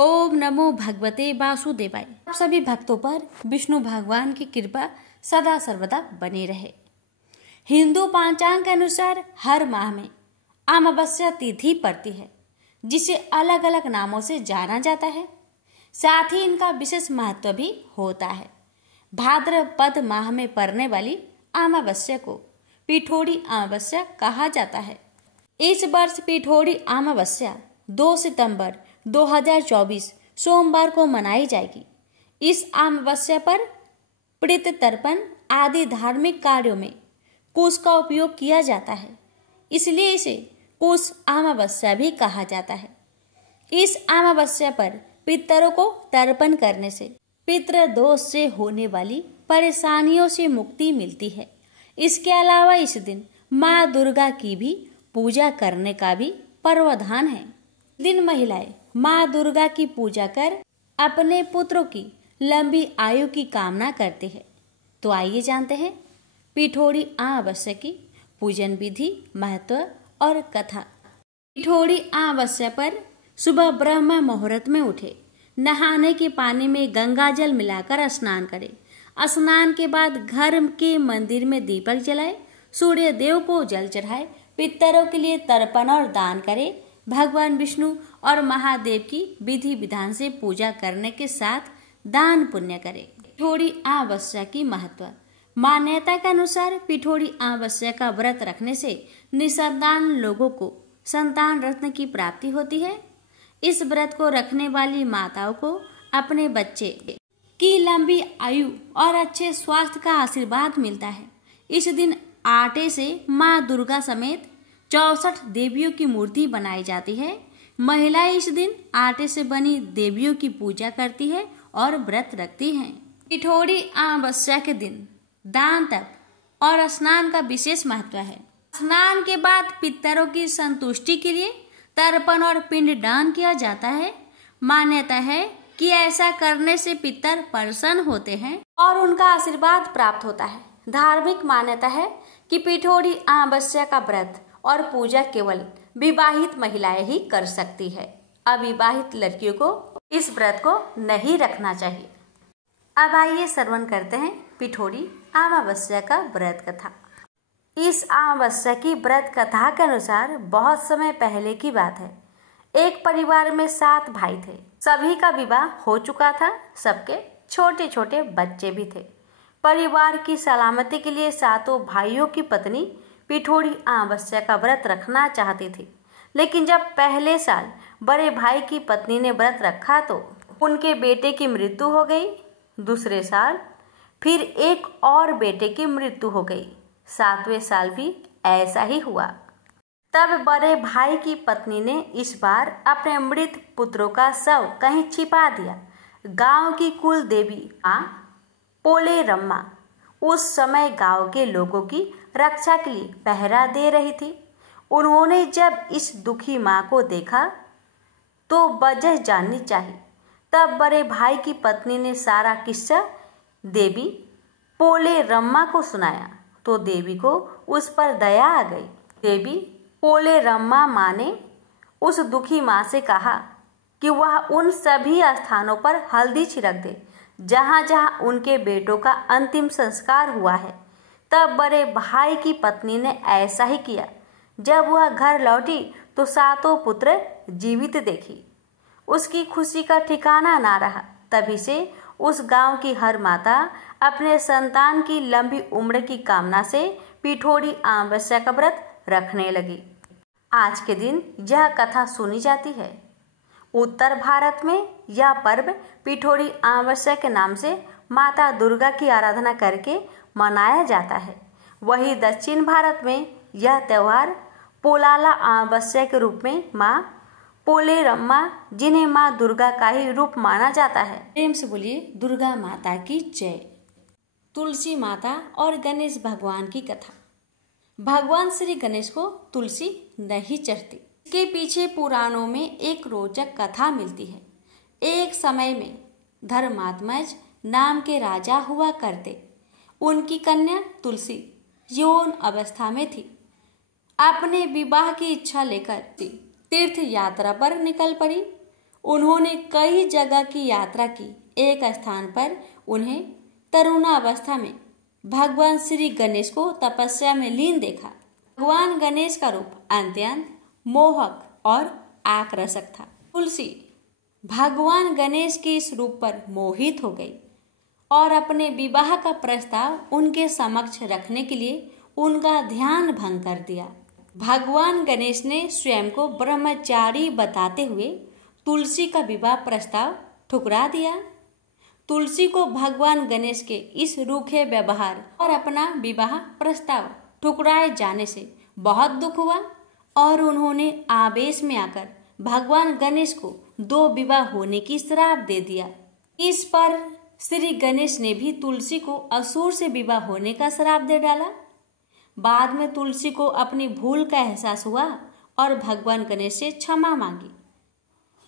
ओम नमो भगवते वासुदेवाय। आप सभी भक्तों पर विष्णु भगवान की कृपा सदा सर्वदा बनी रहे। हिंदू पंचांग के अनुसार हर माह में अमावस्या तिथि पड़ती है, जिसे अलग अलग नामों से जाना जाता है। साथ ही इनका विशेष महत्व भी होता है। भाद्रपद माह में पड़ने वाली अमावस्या को पिठोरी अमावस्या कहा जाता है। इस वर्ष पिठोरी अमावस्या 2 सितंबर 2024 सोमवार को मनाई जाएगी। इस अमावस्या पर प्रीत तर्पण आदि धार्मिक कार्यों में कुश का उपयोग किया जाता है, इसलिए इसे कुश अमावस्या भी कहा जाता है। इस अमावस्या पर पितरों को तर्पण करने से पितृदोष से होने वाली परेशानियों से मुक्ति मिलती है। इसके अलावा इस दिन माँ दुर्गा की भी पूजा करने का भी प्रावधान है। दिन महिलाएं माँ दुर्गा की पूजा कर अपने पुत्रों की लंबी आयु की कामना करते हैं। तो आइए जानते हैं पिठोरी अमावस्या की पूजन विधि, महत्व और कथा। पिठोरी अमावस्या पर सुबह ब्रह्म मुहूर्त में उठे, नहाने के पानी में गंगा जल मिलाकर स्नान करें। स्नान के बाद घर के मंदिर में दीपक जलाए, सूर्य देव को जल चढ़ाए, पितरों के लिए तर्पण और दान करें। भगवान विष्णु और महादेव की विधि विधान से पूजा करने के साथ दान पुण्य करें। पिठोरी अमावस्या की महत्व। मान्यता के अनुसार पिठोरी अमावस्या का व्रत रखने से निसंतान लोगों को संतान रत्न की प्राप्ति होती है। इस व्रत को रखने वाली माताओं को अपने बच्चे की लंबी आयु और अच्छे स्वास्थ्य का आशीर्वाद मिलता है। इस दिन आटे से माँ दुर्गा समेत 64 देवियों की मूर्ति बनाई जाती है। महिलाएं इस दिन आटे से बनी देवियों की पूजा करती है और व्रत रखती हैं। पिठोरी अमावस्या के दिन दान, तप और स्नान का विशेष महत्व है। स्नान के बाद पितरों की संतुष्टि के लिए तर्पण और पिंडदान किया जाता है। मान्यता है कि ऐसा करने से पितर प्रसन्न होते हैं और उनका आशीर्वाद प्राप्त होता है। धार्मिक मान्यता है कि पिठोरी अमावस्या का व्रत और पूजा केवल विवाहित महिलाएं ही कर सकती है। अविवाहित लड़कियों को इस व्रत को नहीं रखना चाहिए। अब आइए श्रवण करते हैं पिठोरी अमावस्या का व्रत कथा। इस अमावस्या की व्रत कथा के अनुसार बहुत समय पहले की बात है। एक परिवार में 7 भाई थे। सभी का विवाह हो चुका था। सबके छोटे छोटे बच्चे भी थे। परिवार की सलामती के लिए 7 भाइयों की पत्नी पिठोरी अमावस्या का व्रत रखना चाहती थी। लेकिन जब पहले साल बड़े भाई की पत्नी ने व्रत रखा तो उनके बेटे की मृत्यु हो गई। दूसरे साल फिर एक और बेटे की मृत्यु हो गई। 7वें साल भी ऐसा ही हुआ। तब बड़े भाई की पत्नी ने इस बार अपने मृत पुत्रों का शव कहीं छिपा दिया। गांव की कुल देवी मां पोलेरम्मा उस समय गांव के लोगों की रक्षा के लिए पहरा दे रही थी। उन्होंने जब इस दुखी मां को देखा तो वजह जाननी चाहिए। तब बड़े भाई की पत्नी ने सारा किस्सा देवी पोलेरम्मा को सुनाया तो देवी को उस पर दया आ गई। देवी पोलेरम्मा माँ ने उस दुखी माँ से कहा कि वह उन सभी स्थानों पर हल्दी छिड़क दे जहाँ जहाँ उनके बेटों का अंतिम संस्कार हुआ है। तब बड़े भाई की पत्नी ने ऐसा ही किया। जब वह घर लौटी तो 7 पुत्र जीवित देखी। उसकी खुशी का ठिकाना ना रहा। तभी से उस गांव की हर माता अपने संतान की लंबी उम्र की कामना से पिठोरी अमावस्या का व्रत रखने लगी। आज के दिन यह कथा सुनी जाती है। उत्तर भारत में यह पर्व पिठोरी अमावस्या के नाम से माता दुर्गा की आराधना करके मनाया जाता है। वहीं दक्षिण भारत में यह त्यौहार पोलाला अमावस्या के रूप में माँ पोलेरम्मा, जिन्हें माँ दुर्गा का ही रूप माना जाता है। प्रेम से बोलिए दुर्गा माता की जय। तुलसी माता और गणेश भगवान की कथा। भगवान श्री गणेश को तुलसी नहीं चढ़ती। इसके पीछे पुराणों में एक रोचक कथा मिलती है। एक समय में धर्मात्मज नाम के राजा हुआ करते। उनकी कन्या तुलसी यौन अवस्था में थी। अपने विवाह की इच्छा लेकर तीर्थ यात्रा पर निकल पड़ी। उन्होंने कई जगह की यात्रा की। एक स्थान पर उन्हें तरुणावस्था में भगवान श्री गणेश को तपस्या में लीन देखा। भगवान गणेश का रूप अत्यंत मोहक और आकर्षक था। तुलसी भगवान गणेश के इस रूप पर मोहित हो गई और अपने विवाह का प्रस्ताव उनके समक्ष रखने के लिए उनका ध्यान भंग कर दिया। भगवान गणेश ने स्वयं को ब्रह्मचारी बताते हुए तुलसी का विवाह प्रस्ताव ठुकरा दिया। तुलसी को भगवान गणेश के इस रूखे व्यवहार और अपना विवाह प्रस्ताव ठुकराए जाने से बहुत दुख हुआ और उन्होंने आवेश में आकर भगवान गणेश को 2 विवाह होने की श्राप दे दिया। इस पर श्री गणेश ने भी तुलसी को असुर से विवाह होने का श्राप दे डाला। बाद में तुलसी को अपनी भूल का एहसास हुआ और भगवान गणेश से क्षमा मांगी।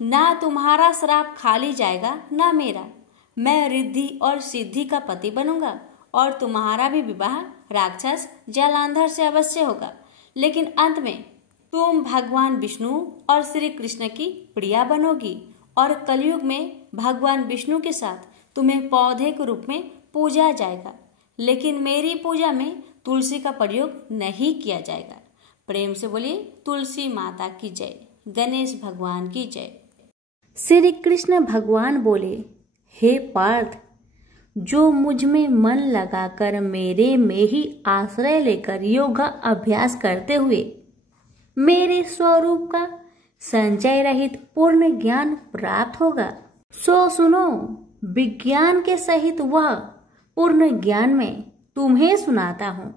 ना तुम्हारा श्राप खाली जाएगा ना मेरा। मैं रिद्धि और सिद्धि का पति बनूंगा और तुम्हारा भी विवाह राक्षस जलांधर से अवश्य होगा, लेकिन अंत में तुम भगवान विष्णु और श्री कृष्ण की प्रिया बनोगी और कलयुग में भगवान विष्णु के साथ तुम्हें पौधे के रूप में पूजा जाएगा, लेकिन मेरी पूजा में तुलसी का प्रयोग नहीं किया जाएगा। प्रेम से बोलिए तुलसी माता की जय, गणेश भगवान की जय। श्री कृष्ण भगवान बोले, हे पार्थ, जो मुझ में मन लगाकर मेरे में ही आश्रय लेकर योगा अभ्यास करते हुए मेरे स्वरूप का संचय रहित पूर्ण ज्ञान प्राप्त होगा, सो सुनो, विज्ञान के सहित वह पूर्ण ज्ञान में तुम्हें सुनाता हूँ,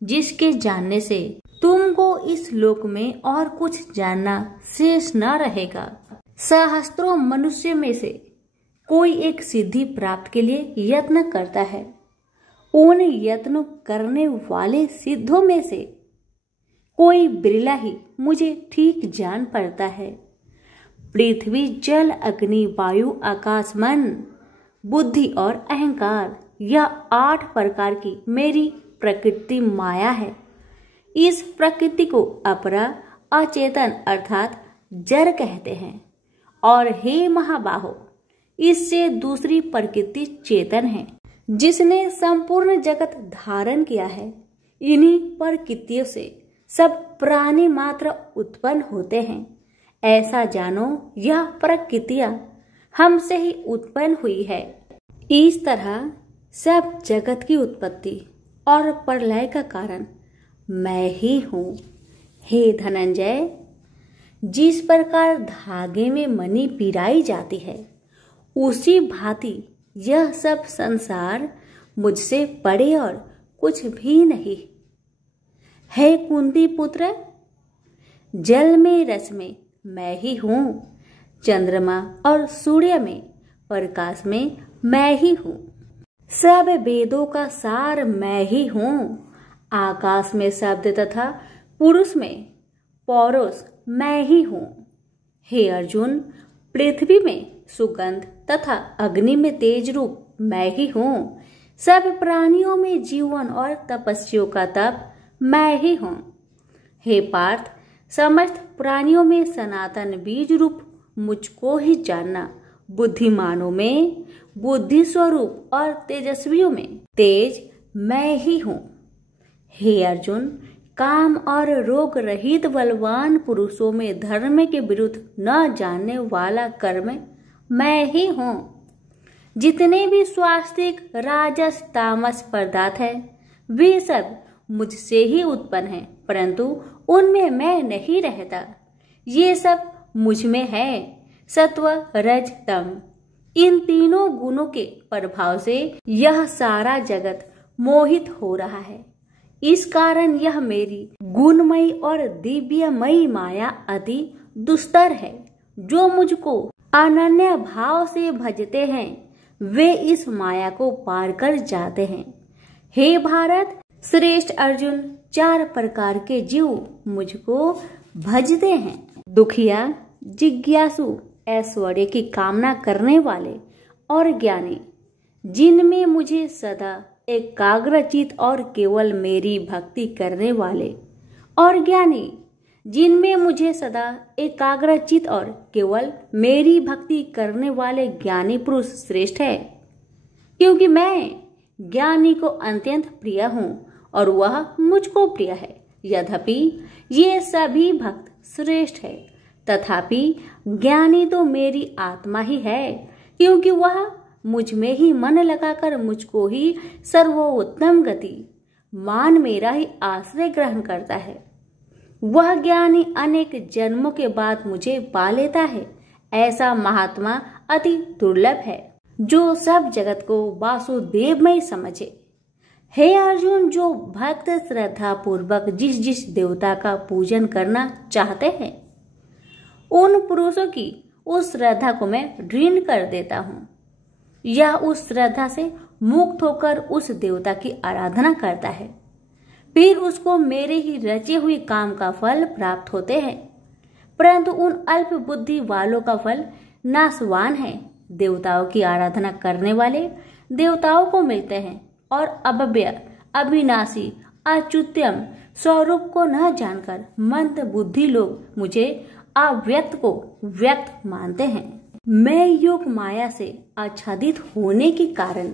जिसके जानने से तुमको इस लोक में और कुछ जानना शेष न रहेगा। सहस्त्रों मनुष्य में से कोई एक सिद्धि प्राप्त के लिए यत्न करता है। उन यत्न करने वाले सिद्धों में से कोई बिरला ही मुझे ठीक जान पड़ता है। पृथ्वी, जल, अग्नि, वायु, आकाश, मन, बुद्धि और अहंकार, यह 8 प्रकार की मेरी प्रकृति माया है। इस प्रकृति को अपरा अचेतन अर्थात जड़ कहते हैं। और हे महाबाहो, इससे दूसरी प्रकृति चेतन है, जिसने संपूर्ण जगत धारण किया है। इन्हीं प्रकृतियों से सब प्राणी मात्र उत्पन्न होते हैं। ऐसा जानो, यह प्रकृतियां हमसे ही उत्पन्न हुई है। इस तरह सब जगत की उत्पत्ति और प्रलय का कारण मैं ही हूँ। हे धनंजय, जिस प्रकार धागे में मणि पिराई जाती है, उसी भांति यह सब संसार मुझसे परे और कुछ भी नहीं। हे कुंती पुत्र, जल में रस में मैं ही हूँ, चंद्रमा और सूर्य में प्रकाश में मैं ही हूँ, सब वेदों का सार मैं ही हूँ, आकाश में शब्द तथा पुरुष में पौरुष मैं ही हूँ। हे अर्जुन, पृथ्वी में सुगंध तथा अग्नि में तेज रूप मैं ही हूँ, सब प्राणियों में जीवन और तपस्वियों का तप मैं ही हूँ। हे पार्थ, समस्त प्राणियों में सनातन बीज रूप मुझको ही जानना, बुद्धिमानों में बुद्धि स्वरूप और तेजस्वियों में तेज मैं ही हूँ। हे अर्जुन, काम और रोग रहित बलवान पुरुषों में धर्म के विरुद्ध न जानने वाला कर्म मैं ही हूँ। जितने भी स्वास्तिक राजस तामस पदार्थ है, वे सब मुझसे ही उत्पन्न हैं, परंतु उनमें मैं नहीं रहता। ये सब मुझ में है। सत्व, रज, तम, इन तीनों गुणों के प्रभाव से यह सारा जगत मोहित हो रहा है। इस कारण यह मेरी गुणमयी और दिव्यमयी माया अति दुस्तर है। जो मुझको अनन्य भाव से भजते हैं, वे इस माया को पार कर जाते हैं। हे भारत श्रेष्ठ अर्जुन, 4 प्रकार के जीव मुझको भजते हैं। दुखिया, जिज्ञासु, ऐश्वर्य की कामना करने वाले और ज्ञानी, जिनमें मुझे सदा एकाग्रचित और केवल मेरी भक्ति करने वाले और ज्ञानी, जिनमें मुझे सदा एकाग्रचित और केवल मेरी भक्ति करने वाले ज्ञानी पुरुष श्रेष्ठ है, क्योंकि मैं ज्ञानी को अत्यंत प्रिय हूँ और वह मुझको प्रिय है। यद्यपि ये सभी भक्त श्रेष्ठ है, तथापि ज्ञानी तो मेरी आत्मा ही है, क्योंकि वह मुझ में ही मन लगाकर मुझको ही सर्वोत्तम गति मान मेरा ही आश्रय ग्रहण करता है। वह ज्ञानी अनेक जन्मों के बाद मुझे पा लेता है। ऐसा महात्मा अति दुर्लभ है जो सब जगत को वासुदेवमय समझे। हे अर्जुन, जो भक्त श्रद्धा पूर्वक जिस जिस देवता का पूजन करना चाहते हैं, उन पुरुषों की उस श्रद्धा को मैं ऋण कर देता हूँ। यह उस श्रद्धा से मुक्त होकर उस देवता की आराधना करता है, फिर उसको मेरे ही रचे हुए काम का फल प्राप्त होते हैं। परंतु उन अल्प बुद्धि वालों का फल नाशवान है। देवताओं की आराधना करने वाले देवताओं को मिलते हैं और अव्यय, अविनाशी, अच्युत्यम स्वरूप को न जानकर मंद बुद्धि लोग मुझे अव्यक्त को व्यक्त मानते हैं। मैं योग माया से आच्छादित होने के कारण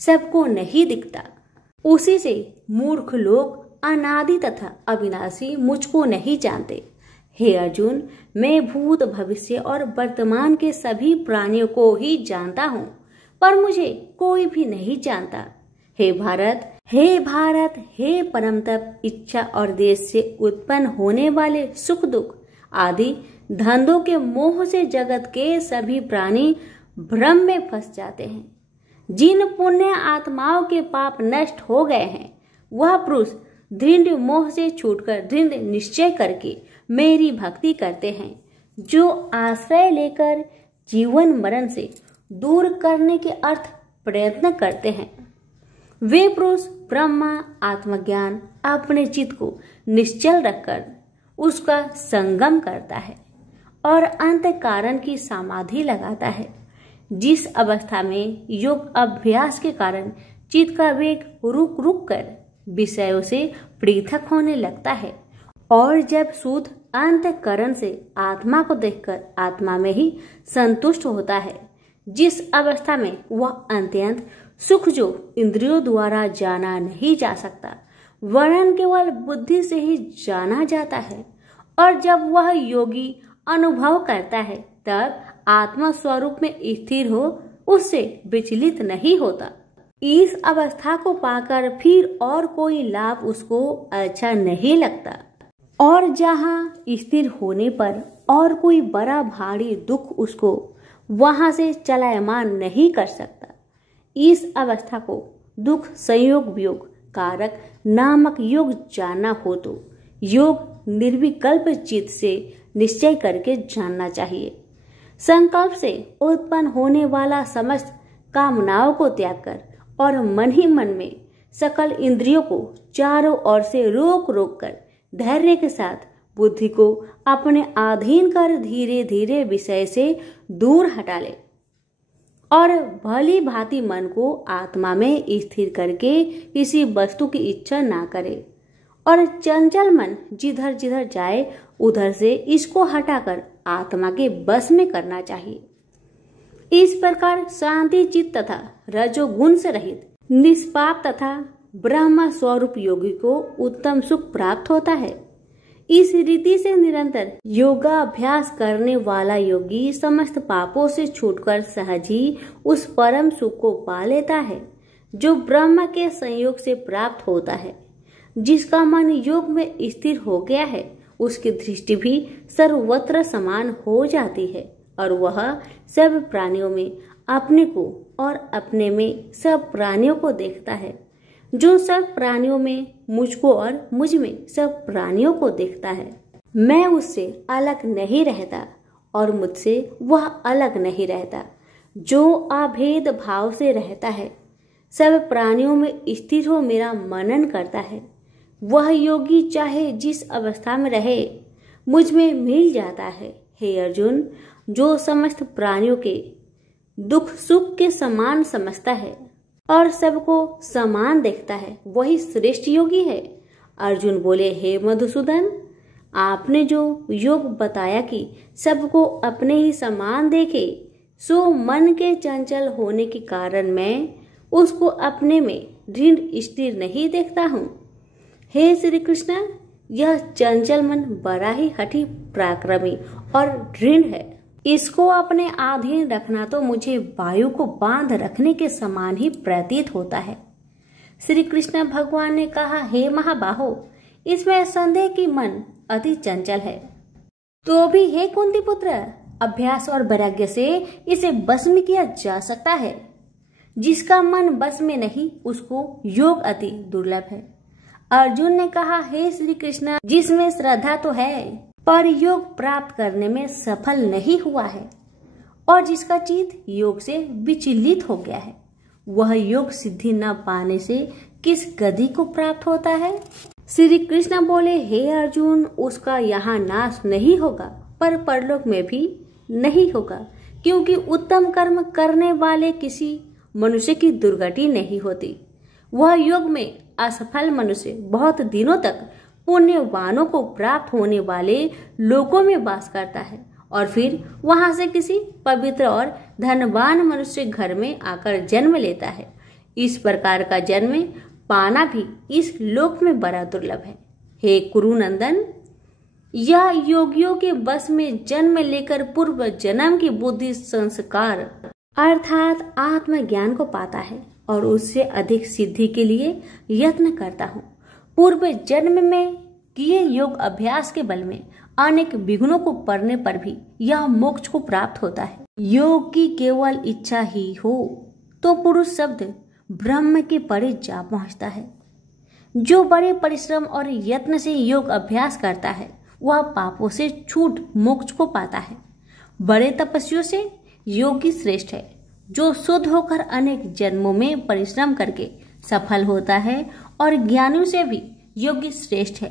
सबको नहीं दिखता, उसी से मूर्ख लोग अनादि तथा अविनाशी मुझको नहीं जानते। हे अर्जुन, मैं भूत, भविष्य और वर्तमान के सभी प्राणियों को ही जानता हूँ, पर मुझे कोई भी नहीं जानता। हे भारत, हे परम तप, इच्छा और देश से उत्पन्न होने वाले सुख दुख आदि धंधों के मोह से जगत के सभी प्राणी भ्रम में फंस जाते हैं। जिन पुण्य आत्माओं के पाप नष्ट हो गए हैं, वह पुरुष दृढ़ मोह से छूटकर दृढ़ निश्चय करके मेरी भक्ति करते हैं, जो आश्रय लेकर जीवन मरण से दूर करने के अर्थ प्रयत्न करते हैं। वे पुरुष ब्रह्मा आत्मज्ञान अपने चित्त को निश्चल रखकर उसका संगम करता है और अंत कारण की समाधि लगाता है, जिस अवस्था में योग अभ्यास के कारण चित्त का वेग रुक रुक कर विषयों से पृथक होने लगता है और जब शुद्ध अंतःकरण से आत्मा को देखकर आत्मा में ही संतुष्ट होता है, जिस अवस्था में वह अत्यंत सुख जो इंद्रियों द्वारा जाना नहीं जा सकता, वरन केवल बुद्धि से ही जाना जाता है, और जब वह योगी अनुभव करता है, तब आत्मा स्वरूप में स्थिर हो उससे विचलित नहीं होता। इस अवस्था को पाकर फिर और कोई लाभ उसको अच्छा नहीं लगता, और जहाँ स्थिर होने पर और कोई बड़ा भारी दुख उसको वहां से चलायमान नहीं कर सकता। इस अवस्था को दुख संयोग वियोग कारक नामक योग जानना हो तो योग निर्विकल्प चित्त से निश्चय करके जानना चाहिए। संकल्प से उत्पन्न होने वाला समस्त कामनाओं को त्याग कर और मन ही मन में सकल इंद्रियों को चारों ओर से रोक रोक कर धैर्य के साथ बुद्धि को अपने अधीन कर धीरे धीरे विषय से दूर हटा ले और भली भांति मन को आत्मा में स्थिर करके किसी वस्तु की इच्छा ना करे, और चंचल मन जिधर जिधर जाए उधर से इसको हटाकर आत्मा के बस में करना चाहिए। इस प्रकार शांति चित्त तथा रजोगुण से रहित निष्पाप तथा ब्रह्म स्वरूप योगी को उत्तम सुख प्राप्त होता है। इस रीति से निरंतर योगाभ्यास करने वाला योगी समस्त पापों से छूटकर सहज ही उस परम सुख को पा लेता है, जो ब्रह्म के संयोग से प्राप्त होता है। जिसका मन योग में स्थिर हो गया है, उसकी दृष्टि भी सर्वत्र समान हो जाती है और वह सब प्राणियों में अपने को और अपने में सब प्राणियों को देखता है, जो सब प्राणियों में मुझको और मुझ में सब प्राणियों को देखता है। मैं उससे अलग नहीं रहता और मुझसे वह अलग नहीं रहता। जो अभेद भाव से रहता है, सब प्राणियों में स्थिर हो मेरा मनन करता है, वह योगी चाहे जिस अवस्था में रहे मुझ में मिल जाता है। हे अर्जुन, जो समस्त प्राणियों के दुख सुख के समान समझता है और सबको समान देखता है, वही श्रेष्ठ योगी है। अर्जुन बोले, हे मधुसूदन, आपने जो योग बताया कि सबको अपने ही समान देखे, सो मन के चंचल होने के कारण मैं उसको अपने में दृढ़ स्थिर नहीं देखता हूँ। हे श्री कृष्ण, यह चंचल मन बड़ा ही हठी पराक्रमी और दृढ़ है। इसको अपने अधीन रखना तो मुझे वायु को बांध रखने के समान ही प्रतीत होता है। श्री कृष्ण भगवान ने कहा, हे महाबाहो, इसमें संदेह की मन अति चंचल है। तो भी हे कुंती पुत्र, अभ्यास और वैराग्य से इसे बस में किया जा सकता है। जिसका मन बस में नहीं, उसको योग अति दुर्लभ है। अर्जुन ने कहा, हे श्री कृष्ण, जिसमें श्रद्धा तो है पर योग प्राप्त करने में सफल नहीं हुआ है और जिसका चित्त योग से विचलित हो गया है, वह योग सिद्धि न पाने से किस गति को प्राप्त होता है? श्री कृष्ण बोले, हे अर्जुन, उसका यहाँ नाश नहीं होगा पर परलोक में भी नहीं होगा, क्योंकि उत्तम कर्म करने वाले किसी मनुष्य की दुर्गति नहीं होती। वह योग में असफल मनुष्य बहुत दिनों तक पुण्यवानों को प्राप्त होने वाले लोकों में वास करता है और फिर वहां से किसी पवित्र और धनवान मनुष्य घर में आकर जन्म लेता है। इस प्रकार का जन्म पाना भी इस लोक में बड़ा दुर्लभ है। हे कुरुनंदन, यह योगियों के बस में जन्म लेकर पूर्व जन्म की बुद्धि संस्कार अर्थात आत्मज्ञान को पाता है और उससे अधिक सिद्धि के लिए यत्न करता हूँ। पूर्व जन्म में किए योग अभ्यास के बल में अनेक विघ्नों को पड़ने पर भी यह मोक्ष को प्राप्त होता है। योग की केवल इच्छा ही हो तो पुरुष शब्द ब्रह्म के परे जा पहुंचता है। जो बड़े परिश्रम और यत्न से योग अभ्यास करता है, वह पापों से छूट मोक्ष को पाता है। बड़े तपस्वियों से योगी श्रेष्ठ है, जो शुद्ध होकर अनेक जन्मों में परिश्रम करके सफल होता है, और ज्ञानियों से भी योगी श्रेष्ठ है।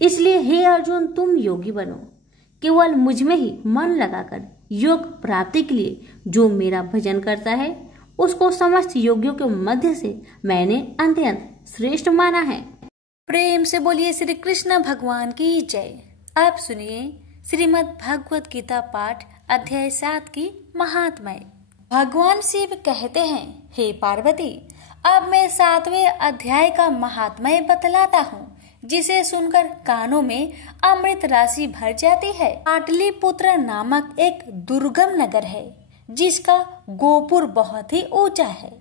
इसलिए हे अर्जुन, तुम योगी बनो। केवल मुझ में ही मन लगाकर योग प्राप्ति के लिए जो मेरा भजन करता है, उसको समस्त योगियों के मध्य से मैंने अत्यंत श्रेष्ठ माना है। प्रेम से बोलिए श्री कृष्ण भगवान की जय। अब सुनिए श्रीमद् भगवत गीता पाठ अध्याय 7 की महात्म्य। भगवान शिव कहते हैं, हे पार्वती, अब मैं 7वें अध्याय का महात्म्य बतलाता हूँ, जिसे सुनकर कानों में अमृत राशि भर जाती है। पाटलिपुत्र नामक एक दुर्गम नगर है, जिसका गोपुर बहुत ही ऊंचा है।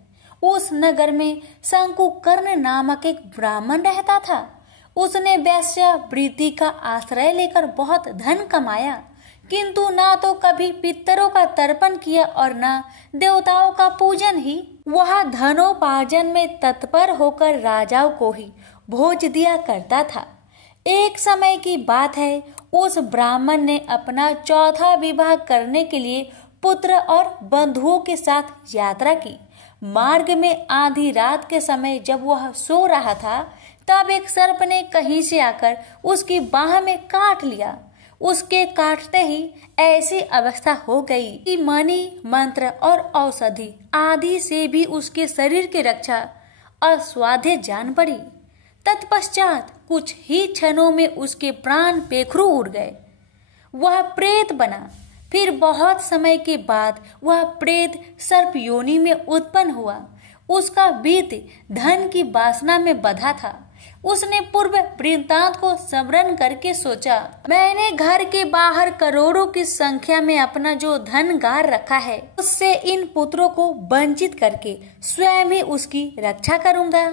उस नगर में शंकुकर्ण नामक एक ब्राह्मण रहता था। उसने वैश्य वृत्ति का आश्रय लेकर बहुत धन कमाया, किंतु ना तो कभी पितरों का तर्पण किया और न देवताओं का पूजन ही। वह धनोपार्जन में तत्पर होकर राजाओं को ही भोज दिया करता था। एक समय की बात है, उस ब्राह्मण ने अपना चौथा विवाह करने के लिए पुत्र और बंधुओं के साथ यात्रा की। मार्ग में आधी रात के समय जब वह सो रहा था, तब एक सर्प ने कहीं से आकर उसकी बाह में काट लिया। उसके काटते ही ऐसी अवस्था हो गई कि मणि, मंत्र और औषधि आदि से भी उसके शरीर की रक्षा असाध्य जान पड़ी। तत्पश्चात कुछ ही क्षणों में उसके प्राण पेखरू उड़ गए। वह प्रेत बना। फिर बहुत समय के बाद वह प्रेत सर्प योनि में उत्पन्न हुआ। उसका बीत धन की वासना में बंधा था। उसने पूर्व वृत्तांत को स्मरण करके सोचा, मैंने घर के बाहर करोड़ों की संख्या में अपना जो धन गार रखा है, उससे इन पुत्रों को वंचित करके स्वयं ही उसकी रक्षा करूंगा।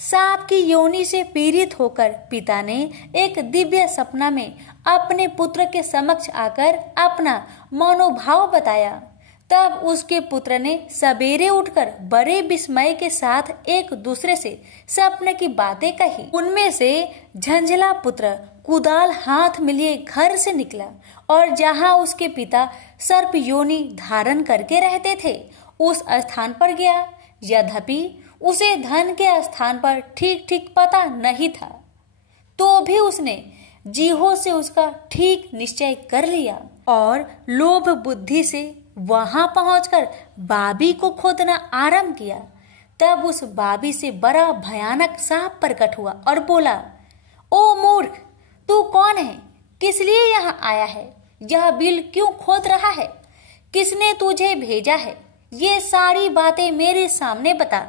सांप की योनि से पीड़ित होकर पिता ने एक दिव्य सपना में अपने पुत्र के समक्ष आकर अपना मनोभाव बताया। तब उसके पुत्र ने सवेरे उठकर बड़े विस्मय के साथ एक दूसरे से सपने की बातें कही। उनमें से झंझला पुत्र कुदाल हाथ में लिए घर से निकला और जहां उसके पिता सर्प योनि धारण करके रहते थे, उस स्थान पर गया। यद्यपि उसे धन के स्थान पर ठीक ठीक पता नहीं था, तो भी उसने जीहो से उसका ठीक निश्चय कर लिया और लोभ बुद्धि से वहां पहुंचकर बाबी को खोदना आरंभ किया। तब उस बाबी से बड़ा भयानक सांप प्रकट हुआ और बोला, ओ मूर्ख, तू कौन है? किस लिए यहाँ आया है? यह बिल क्यों खोद रहा है? किसने तुझे भेजा है? ये सारी बातें मेरे सामने बता।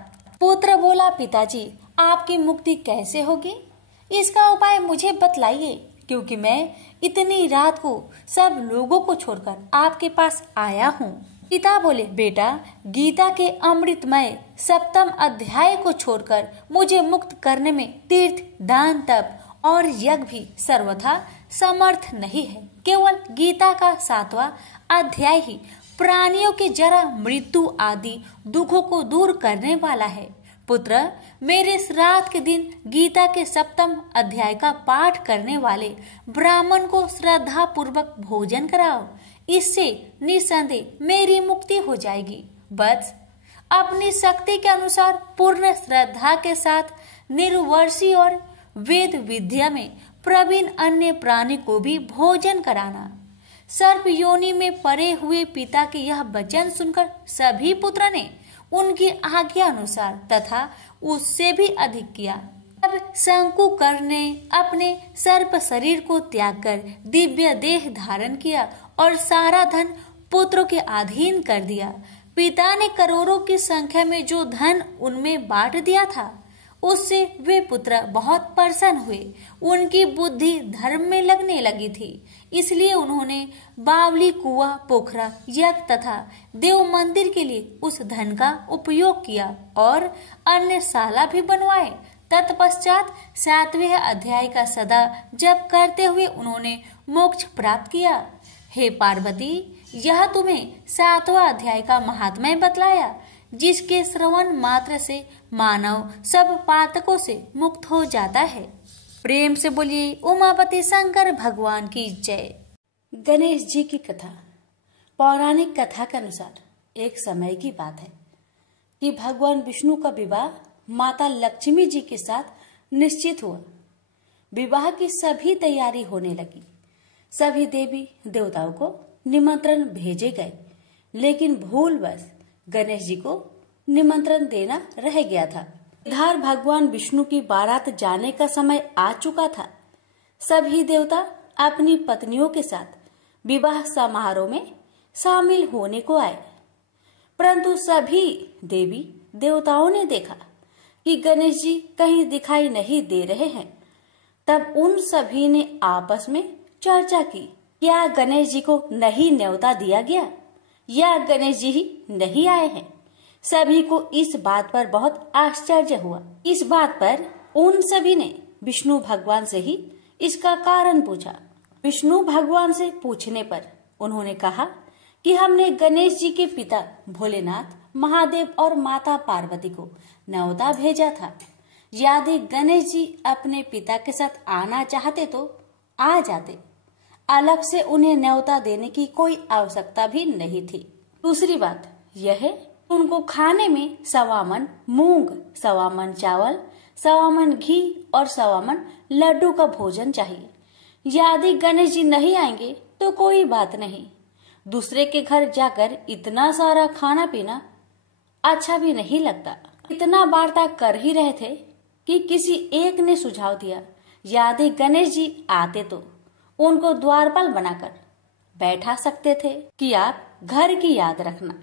पुत्र बोला, पिताजी, आपकी मुक्ति कैसे होगी? इसका उपाय मुझे बतलाइए, क्योंकि मैं इतनी रात को सब लोगों को छोड़कर आपके पास आया हूँ। पिता बोले, बेटा, गीता के अमृतमय 7वें अध्याय को छोड़कर मुझे मुक्त करने में तीर्थ, दान, तप और यज्ञ भी सर्वथा समर्थ नहीं है। केवल गीता का 7वां अध्याय ही प्राणियों के जरा, मृत्यु आदि दुखों को दूर करने वाला है। पुत्र, मेरे श्राद्ध के दिन गीता के 7वें अध्याय का पाठ करने वाले ब्राह्मण को श्रद्धा पूर्वक भोजन कराओ। इससे निसंदेह मेरी मुक्ति हो जाएगी। बस अपनी शक्ति के अनुसार पूर्ण श्रद्धा के साथ निर्वर्षी और वेद विद्या में प्रवीण अन्य प्राणी को भी भोजन कराना। सर्प योनि में पड़े हुए पिता के यह वचन सुनकर सभी पुत्र ने उनकी आज्ञा अनुसार तथा उससे भी अधिक किया। अब शंकुकर ने अपने सर्प शरीर को त्याग कर दिव्य देह धारण किया और सारा धन पुत्रों के अधीन कर दिया। पिता ने करोड़ों की संख्या में जो धन उनमें बांट दिया था, उससे वे पुत्र बहुत प्रसन्न हुए। उनकी बुद्धि धर्म में लगने लगी थी, इसलिए उन्होंने बावली, कुआं, पोखरा, यज्ञ तथा देव मंदिर के लिए उस धन का उपयोग किया और अन्य शाला भी बनवाए। तत्पश्चात 7वें अध्याय का सदा जप करते हुए उन्होंने मोक्ष प्राप्त किया। हे पार्वती, यह तुम्हें 7वां अध्याय का महात्म्य बतलाया, जिसके श्रवण मात्र से मानव सब पातकों से मुक्त हो जाता है। प्रेम से बोलिए उमापति शंकर भगवान की जय। गणेश जी की कथा। पौराणिक कथा के अनुसार एक समय की बात है कि भगवान विष्णु का विवाह माता लक्ष्मी जी के साथ निश्चित हुआ। विवाह की सभी तैयारी होने लगी। सभी देवी देवताओं को निमंत्रण भेजे गए, लेकिन भूलवश गणेश जी को निमंत्रण देना रह गया था। इधर भगवान विष्णु की बारात जाने का समय आ चुका था। सभी देवता अपनी पत्नियों के साथ विवाह समारोह में शामिल होने को आए, परंतु सभी देवी देवताओं ने देखा कि गणेश जी कहीं दिखाई नहीं दे रहे हैं। तब उन सभी ने आपस में चर्चा की, क्या गणेश जी को नहीं न्योता दिया गया या गणेश जी ही नहीं आए हैं। सभी को इस बात पर बहुत आश्चर्य हुआ। इस बात पर उन सभी ने विष्णु भगवान से ही इसका कारण पूछा। विष्णु भगवान से पूछने पर उन्होंने कहा कि हमने गणेश जी के पिता भोलेनाथ, महादेव और माता पार्वती को न्योता भेजा था। यदि गणेश जी अपने पिता के साथ आना चाहते तो आ जाते, अलग से उन्हें न्योता देने की कोई आवश्यकता भी नहीं थी। दूसरी बात यह है, उनको खाने में 1.25 मन मूंग, 1.25 मन चावल, 1.25 मन घी और 1.25 मन लड्डू का भोजन चाहिए। यदि गणेश जी नहीं आएंगे तो कोई बात नहीं, दूसरे के घर जाकर इतना सारा खाना पीना अच्छा भी नहीं लगता। इतना वार्ता कर ही रहे थे कि किसी एक ने सुझाव दिया, यदि गणेश जी आते तो उनको द्वारपाल बनाकर बैठा सकते थे कि आप घर की याद रखना।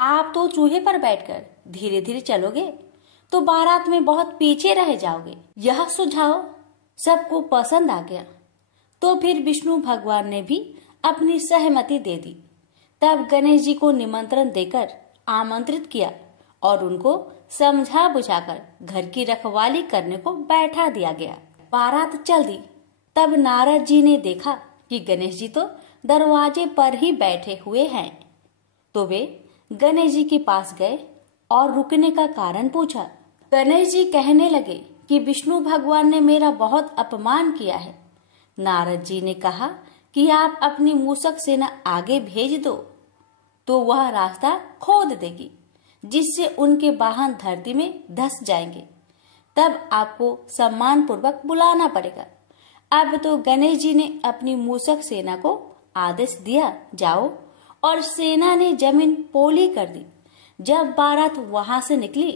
आप तो चूहे पर बैठकर धीरे धीरे चलोगे तो बारात में बहुत पीछे रह जाओगे। यह सुझाव सबको पसंद आ गया, तो फिर विष्णु भगवान ने भी अपनी सहमति दे दी। तब गणेश जी को निमंत्रण देकर आमंत्रित किया और उनको समझा बुझाकर घर की रखवाली करने को बैठा दिया गया। बारात चल दी। तब नारद जी ने देखा कि गणेश जी तो दरवाजे पर ही बैठे हुए हैं, तो वे गणेश जी के पास गए और रुकने का कारण पूछा। गणेश जी कहने लगे कि विष्णु भगवान ने मेरा बहुत अपमान किया है। नारद जी ने कहा कि आप अपनी मूषक सेना आगे भेज दो तो वह रास्ता खोद देगी, जिससे उनके वाहन धरती में धंस जाएंगे। तब आपको सम्मान पूर्वक बुलाना पड़ेगा। अब तो गणेश जी ने अपनी मूषक सेना को आदेश दिया, जाओ, और सेना ने जमीन पोली कर दी। जब बारात वहां से निकली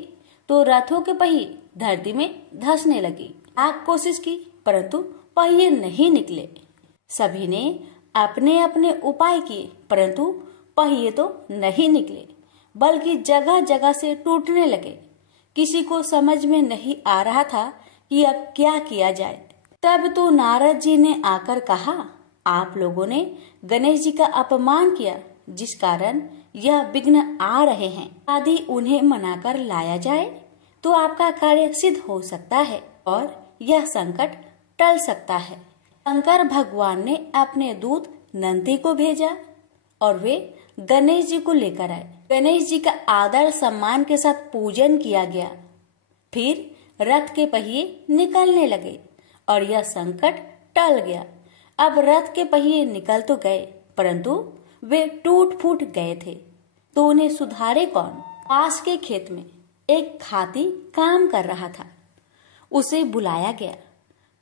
तो रथों के पहिए धरती में धंसने लगी। आप कोशिश की, परंतु पहिए नहीं निकले। सभी ने अपने अपने उपाय किए, परंतु पहिए तो नहीं निकले, बल्कि जगह जगह से टूटने लगे। किसी को समझ में नहीं आ रहा था कि अब क्या किया जाए। तब तो नारद जी ने आकर कहा, आप लोगों ने गणेश जी का अपमान किया, जिस कारण यह विघ्न आ रहे हैं। यदि उन्हें मनाकर लाया जाए तो आपका कार्य सिद्ध हो सकता है और यह संकट टल सकता है। शंकर भगवान ने अपने दूत नंदी को भेजा और वे गणेश जी को लेकर आए। गणेश जी का आदर सम्मान के साथ पूजन किया गया। फिर रथ के पहिए निकलने लगे और यह संकट टल गया। अब रथ के पहिए निकल तो गए, परंतु वे टूट फूट गए थे, तो उन्हें सुधारे कौन। पास के खेत में एक खाती काम कर रहा था। उसे बुलाया गया।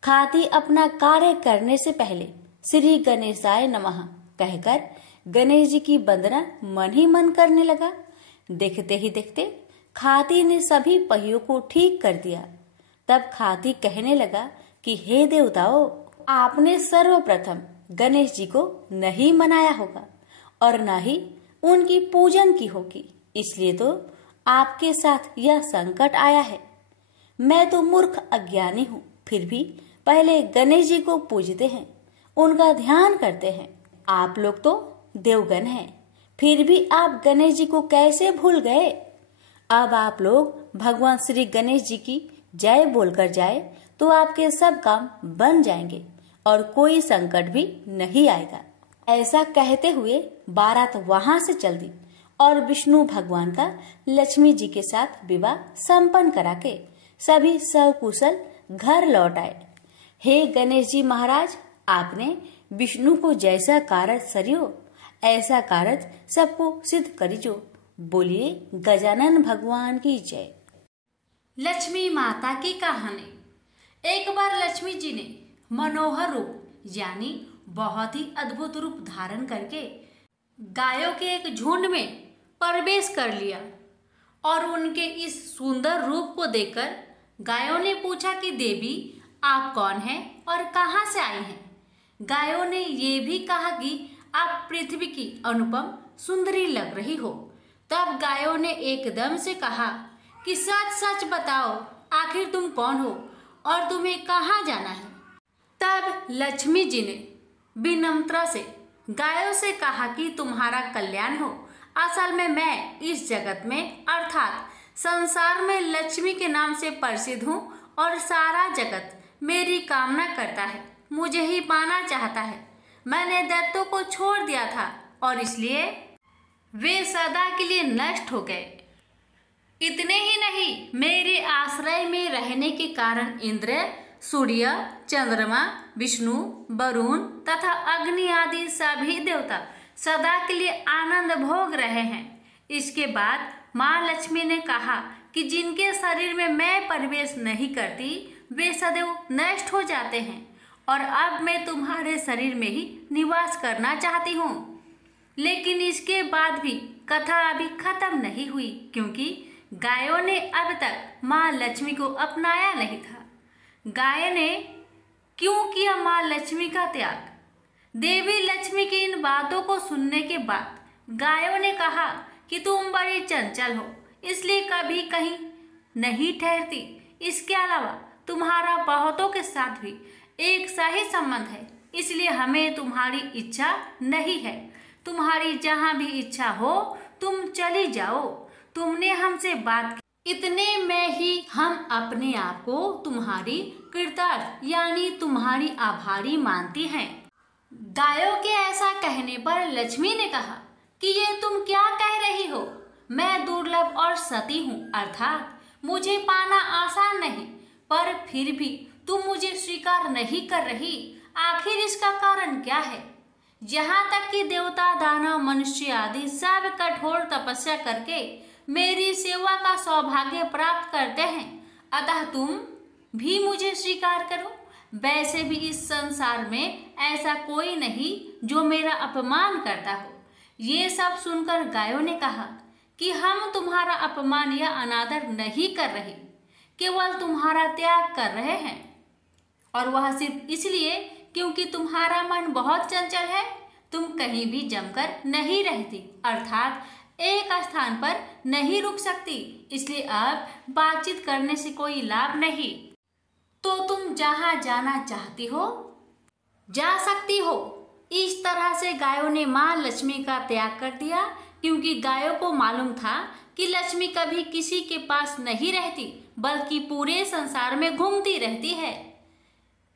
खाती अपना कार्य करने से पहले श्री गणेशाय नमः कहकर गणेश जी की वंदना मन ही मन करने लगा। देखते ही देखते खाती ने सभी पहियों को ठीक कर दिया। तब खाती कहने लगा कि हे देवताओं, आपने सर्वप्रथम गणेश जी को नहीं मनाया होगा और न ही उनकी पूजन की होगी, इसलिए तो आपके साथ यह संकट आया है। मैं तो मूर्ख अज्ञानी हूँ, फिर भी पहले गणेश जी को पूजते हैं, उनका ध्यान करते हैं। आप लोग तो देवगण हैं, फिर भी आप गणेश जी को कैसे भूल गए। अब आप लोग भगवान श्री गणेश जी की जय बोलकर जाए तो आपके सब काम बन जाएंगे और कोई संकट भी नहीं आएगा। ऐसा कहते हुए बारात वहां से चल दी और विष्णु भगवान का लक्ष्मी जी के साथ विवाह संपन्न करा के सभी सकुशल घर लौट आए। हे गणेश जी महाराज, आपने विष्णु को जैसा कारज सरियो, ऐसा कारज सबको सिद्ध करिजो। बोलिए गजानन भगवान की जय। लक्ष्मी माता की कहानी। एक बार लक्ष्मी जी ने मनोहर रूप यानी बहुत ही अद्भुत रूप धारण करके गायों के एक झुंड में प्रवेश कर लिया और उनके इस सुंदर रूप को देखकर गायों ने पूछा कि देवी, आप कौन हैं और कहां से आई हैं। गायों ने ये भी कहा कि आप पृथ्वी की अनुपम सुंदरी लग रही हो। तब गायों ने एकदम से कहा कि सच सच बताओ, आखिर तुम कौन हो और तुम्हें कहाँ जाना है। तब लक्ष्मी जी ने विनम्रता से गायों से कहा कि तुम्हारा कल्याण हो। असल में मैं इस जगत में अर्थात संसार में लक्ष्मी के नाम से प्रसिद्ध हूँ और सारा जगत मेरी कामना करता है, मुझे ही पाना चाहता है। मैंने दैत्यों को छोड़ दिया था और इसलिए वे सदा के लिए नष्ट हो गए। इतने ही नहीं, मेरे आश्रय में रहने के कारण इंद्र, सूर्य, चंद्रमा, विष्णु, वरुण तथा अग्नि आदि सभी देवता सदा के लिए आनंद भोग रहे हैं। इसके बाद माँ लक्ष्मी ने कहा कि जिनके शरीर में मैं प्रवेश नहीं करती वे सदैव नष्ट हो जाते हैं और अब मैं तुम्हारे शरीर में ही निवास करना चाहती हूँ। लेकिन इसके बाद भी कथा अभी खत्म नहीं हुई, क्योंकि गायों ने अब तक माँ लक्ष्मी को अपनाया नहीं था। गाय ने क्यों किया माँ लक्ष्मी का त्याग। देवी लक्ष्मी की इन बातों को सुनने के बाद गायों ने कहा कि तुम बड़ी चंचल हो, इसलिए कभी कहीं नहीं ठहरती। इसके अलावा तुम्हारा बहुतों के साथ भी एक सही संबंध है, इसलिए हमें तुम्हारी इच्छा नहीं है। तुम्हारी जहाँ भी इच्छा हो तुम चली जाओ। तुमने हमसे बात की, इतने में ही हम अपने आप को तुम्हारी कृतार्थ यानी तुम्हारी आभारी मानती हैं। गायों के ऐसा कहने पर लक्ष्मी ने कहा कि ये तुम क्या कह रही हो। मैं दुर्लभ और सती हूँ, अर्थात मुझे पाना आसान नहीं, पर फिर भी तुम मुझे स्वीकार नहीं कर रही। आखिर इसका कारण क्या है। यहाँ तक कि देवता, दानव, मनुष्य आदि सब कठोर तपस्या करके मेरी सेवा का सौभाग्य प्राप्त करते हैं, अतः तुम भी मुझे स्वीकार करो। वैसे भी इस संसार में ऐसा कोई नहीं जो मेरा अपमान करता हो। ये सब सुनकर गायों ने कहा कि हम तुम्हारा अपमान या अनादर नहीं कर रहे, केवल तुम्हारा त्याग कर रहे हैं। और वह सिर्फ इसलिए क्योंकि तुम्हारा मन बहुत चंचल है। तुम कहीं भी जमकर नहीं रहती, अर्थात एक स्थान पर नहीं रुक सकती, इसलिए अब बातचीत करने से कोई लाभ नहीं। तो तुम जहाँ जाना चाहती हो जा सकती हो। इस तरह से गायों ने माँ लक्ष्मी का त्याग कर दिया, क्योंकि गायों को मालूम था कि लक्ष्मी कभी किसी के पास नहीं रहती, बल्कि पूरे संसार में घूमती रहती है।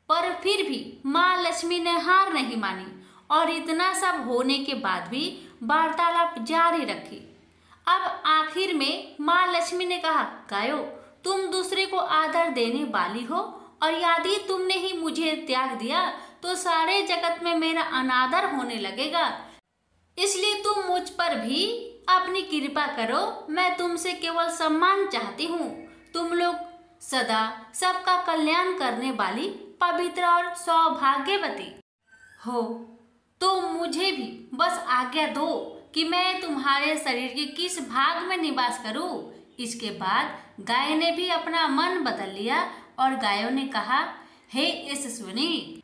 पर फिर भी माँ लक्ष्मी ने हार नहीं मानी और इतना सब होने के बाद भी वार्तालाप जारी रखी। अब आखिर में माँ लक्ष्मी ने कहा, गायों, तुम दूसरे को आदर देने वाली हो और यदि तुमने ही मुझे त्याग दिया तो सारे जगत में मेरा अनादर होने लगेगा। इसलिए तुम मुझ पर भी अपनी कृपा करो। मैं तुमसे केवल सम्मान चाहती हूँ। तुम लोग सदा सबका कल्याण करने वाली पवित्र और सौभाग्यवती हो, तो मुझे भी बस आज्ञा दो कि मैं तुम्हारे शरीर के किस भाग में निवास करूं। इसके बाद गाय ने भी अपना मन बदल लिया और गायों ने कहा, हे यशस्विनी,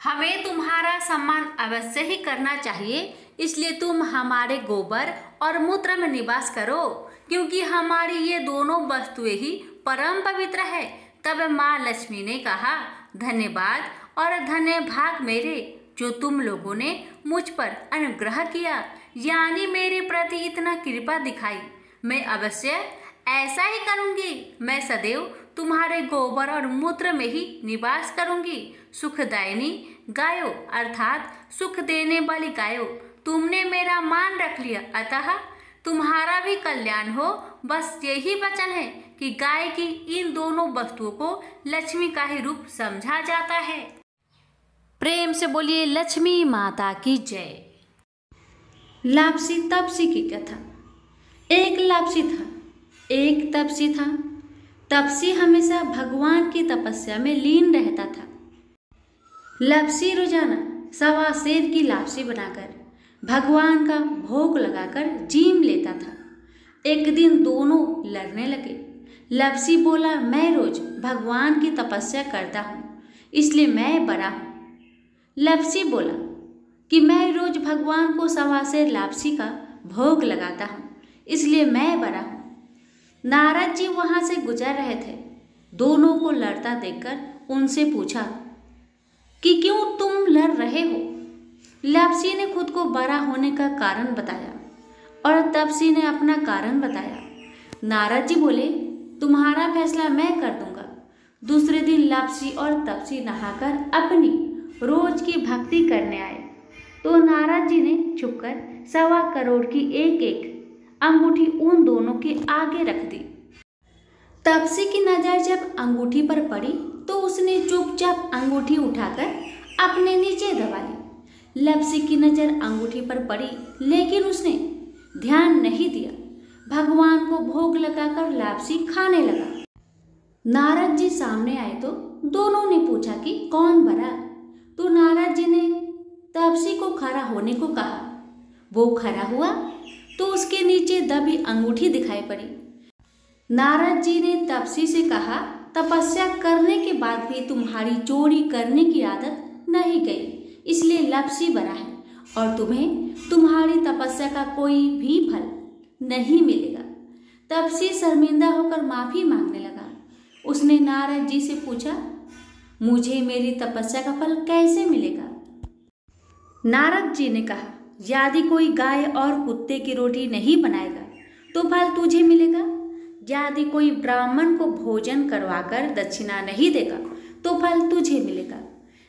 हमें तुम्हारा सम्मान अवश्य ही करना चाहिए, इसलिए तुम हमारे गोबर और मूत्र में निवास करो, क्योंकि हमारी ये दोनों वस्तुएं ही परम पवित्र है। तब माँ लक्ष्मी ने कहा, धन्यवाद और धन्य भाग मेरे, जो तुम लोगों ने मुझ पर अनुग्रह किया, यानी मेरे प्रति इतना कृपा दिखाई। मैं अवश्य ऐसा ही करूंगी। मैं सदैव तुम्हारे गोबर और मूत्र में ही निवास करूंगी। सुखदायिनी गायों, अर्थात सुख देने वाली गायों, तुमने मेरा मान रख लिया, अतः तुम्हारा भी कल्याण हो। बस यही वचन है कि गाय की इन दोनों वस्तुओं को लक्ष्मी का ही रूप समझा जाता है। प्रेम से बोलिए लक्ष्मी माता की जय। लापसी तपसी की कथा। एक लापसी था, एक तपसी था। तपसी हमेशा भगवान की तपस्या में लीन रहता था। लापसी रोजाना 1.25 सेर की लापसी बनाकर भगवान का भोग लगाकर जीम लेता था। एक दिन दोनों लड़ने लगे। लापसी बोला, मैं रोज भगवान की तपस्या करता हूँ, इसलिए मैं बड़ा हूँ। लापसी बोला कि मैं रोज भगवान को 1.25 सेर लापसी का भोग लगाता हूँ, इसलिए मैं बड़ा हूँ। नारद जी वहाँ से गुजर रहे थे। दोनों को लड़ता देखकर उनसे पूछा कि क्यों तुम लड़ रहे हो। लापसी ने खुद को बड़ा होने का कारण बताया और तपसी ने अपना कारण बताया। नारद जी बोले, तुम्हारा फैसला मैं कर दूंगा। दूसरे दिन लापसी और तपसी नहाकर अपनी रोज की भक्ति करने आए तो नारद जी ने छुपकर 1.25 करोड़ की एक अंगूठी उन दोनों के आगे रख दी। तपसी की नजर जब अंगूठी पर पड़ी तो उसने चुपचाप अंगूठी उठाकर अपने नीचे दबा ली। लापसी की नजर अंगूठी पर पड़ी, लेकिन उसने ध्यान नहीं दिया। भगवान को भोग लगाकर लापसी खाने लगा। नारद जी सामने आए तो दोनों ने पूछा कि कौन बड़ा। तो नारद जी ने तपसी को खड़ा होने को कहा। वो खड़ा हुआ तो उसके नीचे दबी अंगूठी दिखाई पड़ी। नारद जी ने तपसी से कहा, तपस्या करने के बाद भी तुम्हारी चोरी करने की आदत नहीं गई, इसलिए लापसी बड़ा है और तुम्हें तुम्हारी तपस्या का कोई भी फल नहीं मिलेगा। तपसी शर्मिंदा होकर माफी मांगने लगा। उसने नारद जी से पूछा, मुझे मेरी तपस्या का फल कैसे मिलेगा। नारद जी ने कहा, यदि कोई गाय और कुत्ते की रोटी नहीं बनाएगा तो फल तुझे मिलेगा। यदि कोई ब्राह्मण को भोजन करवाकर दक्षिणा नहीं देगा तो फल तुझे मिलेगा।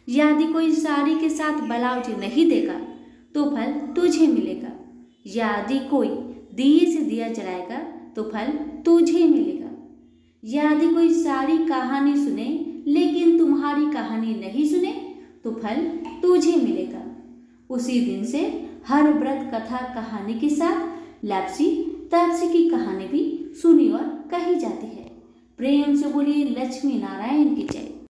यदि कोई साड़ी के साथ ब्लाउज नहीं देगा तो फल तुझे मिलेगा। यदि कोई दिए से दिया जलाएगा तो फल तुझे मिलेगा। यदि कोई सारी कहानी सुने लेकिन तुम्हारी कहानी नहीं सुने तो फल तुझे मिलेगा। उसी दिन से हर व्रत कथा कहानी के साथ लापसी तपसी की कहानी भी सुनी और कही जाती है। प्रेम से बोलिए लक्ष्मी नारायण की जय।